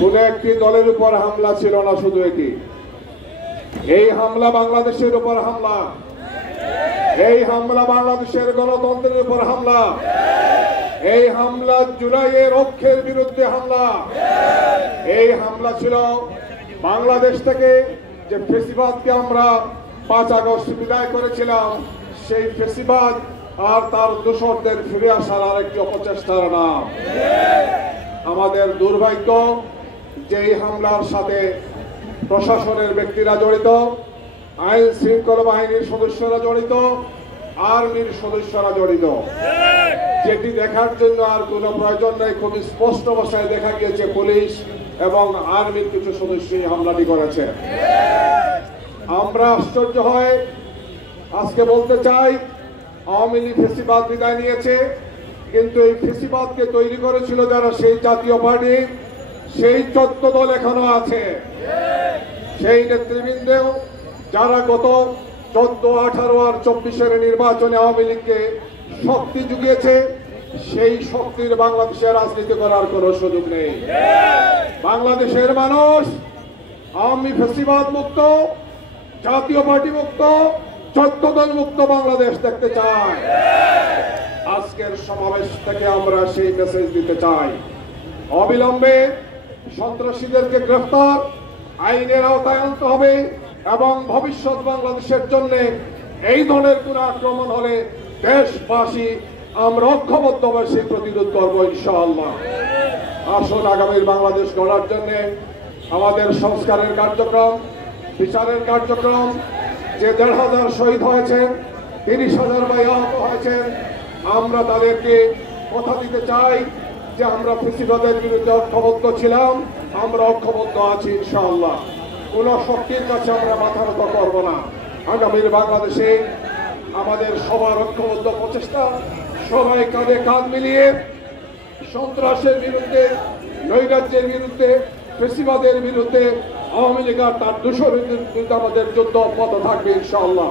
কোন একটি দলের উপর হামলা ছিল না, শুধু এটি। এই হামলা বাংলাদেশের উপর হামলা, এই হামলা বাংলাদেশের গণতন্ত্রের উপর হামলা, এই হামলা জুলাইয়ের অক্ষের বিরুদ্ধে হামলা। এই হামলা ছিল বাংলাদেশ থেকে যে ফেসিবাদকে আমরা 5 আগস্ট বিদায় করেছিলাম, সেই ফেসিবাদ আর তার দোসরদের ফিরে আসার আরেকটি অপচেষ্টার নাম। আমাদের দুর্ভাগ্য যে এই হামলার সাথে প্রশাসনের ব্যক্তিরা জড়িত, আইন শৃঙ্খলা বাহিনীর সদস্যরা জড়িত, আর্মির সদস্যরা জড়িত, যেটি দেখার জন্য আর কোনো প্রয়োজন নেই। খুব স্পষ্ট ভাষায় দেখা গিয়েছে পুলিশ এবং আর্মির কিছু সদস্য হামলাটি করেছে। আমরা আশ্চর্য হয়ে আজকে বলতে চাই, আওয়ামী লীগ ফেসিবাদ বিদায় নিয়েছে, কিন্তু এই ফেসিবাদকে তৈরি করেছিল যারা, সেই জাতীয় পার্টি, সেই 14 দল এখনো আছে। সেই নেতৃবৃন্দেও যারা গত 14, 18 আর 24-এর নির্বাচনে আওয়ামী লীগকে শক্তি জুগিয়েছে, সেই শক্তির বাংলাদেশের রাজনীতি করার কোনো সুযোগ নেই। বাংলাদেশের মানুষ আওয়ামী ফেসিবাদ মুক্ত, জাতীয় পার্টি মুক্ত, 14 দল মুক্ত বাংলাদেশ দেখতে চায়। আজকের সমাবেশ থেকে আমরা সেই মেসেজ দিতে চাই। অবিলম্বে সন্ত্রাসীদেরকে গ্রেফতার, আইনের আওতায় আনতে হবে এবং ভবিষ্যৎ বাংলাদেশের জন্য এই ধরনের কোন আক্রমণ হলে দেশবাসী আমরা ঐক্যবদ্ধভাবে সেই প্রতিরোধ করবো ইনশাআল্লাহ। আসুন আগামীর বাংলাদেশ গড়ার জন্য আমাদের সংস্কারের কার্যক্রম, বিচারের কার্যক্রম, যে 1,500 শহীদ হয়েছেন, 30,000 ভাই আহত হয়েছেন, আমরা তাদেরকে কথা দিতে চাই যে আমরা ফেসিবাদের বিরুদ্ধে ঐক্যবদ্ধ ছিলাম, আমরা ঐক্যবদ্ধ আছি ইনশাআল্লাহ। কোন শক্তির কাছে আমরা মাথা নত করব না। আগামীর বাংলাদেশে আমাদের সবার ঐক্যবদ্ধ প্রচেষ্টা, সবাই কাঁধে কাঁধ মিলিয়ে সন্ত্রাসের বিরুদ্ধে, নৈরাজ্যের বিরুদ্ধে, ফেসিবাদের বিরুদ্ধে, আওয়ামী লীগ আর তার দোসরদের বিরুদ্ধে আমাদের যুদ্ধ অব্যাহত থাকবে ইনশাআল্লাহ।